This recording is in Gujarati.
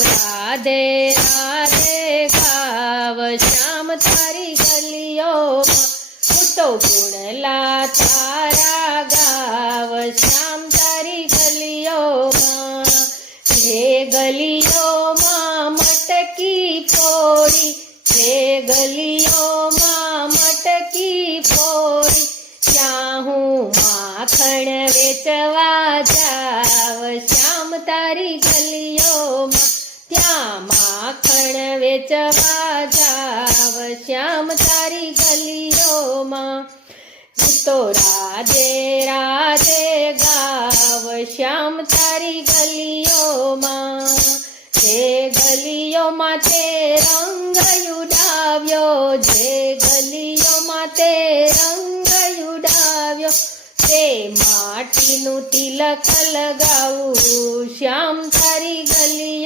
રાધે રાધે ગાવ શ્યામ તારી ગલીઓમાં હું તો ગુણલા તારા ગાવ શ્યામ તારી ગલીઓમાં જે ગલીઓમાં મટકી ફોડી જે ગલીઓમાં મટકી ફોડી ત્યાં હું માખણ વેચવા જાવ શ્યામ તારી ગલીઓમાં ત્યાં માખણ વેચવા જાવ શ્યામ તારી ગલીઓમાં હું તો રાધે રાધે ગાવ શ્યામ તારી ગલીઓમાં જે ગલીઓમાં તે રંગ ઉડાવ્યો જે ગલીઓમાં તે રંગ ઉડાવ્યો તે માટીનું તિલક લગાવું શ્યામ તારી ગલીઓ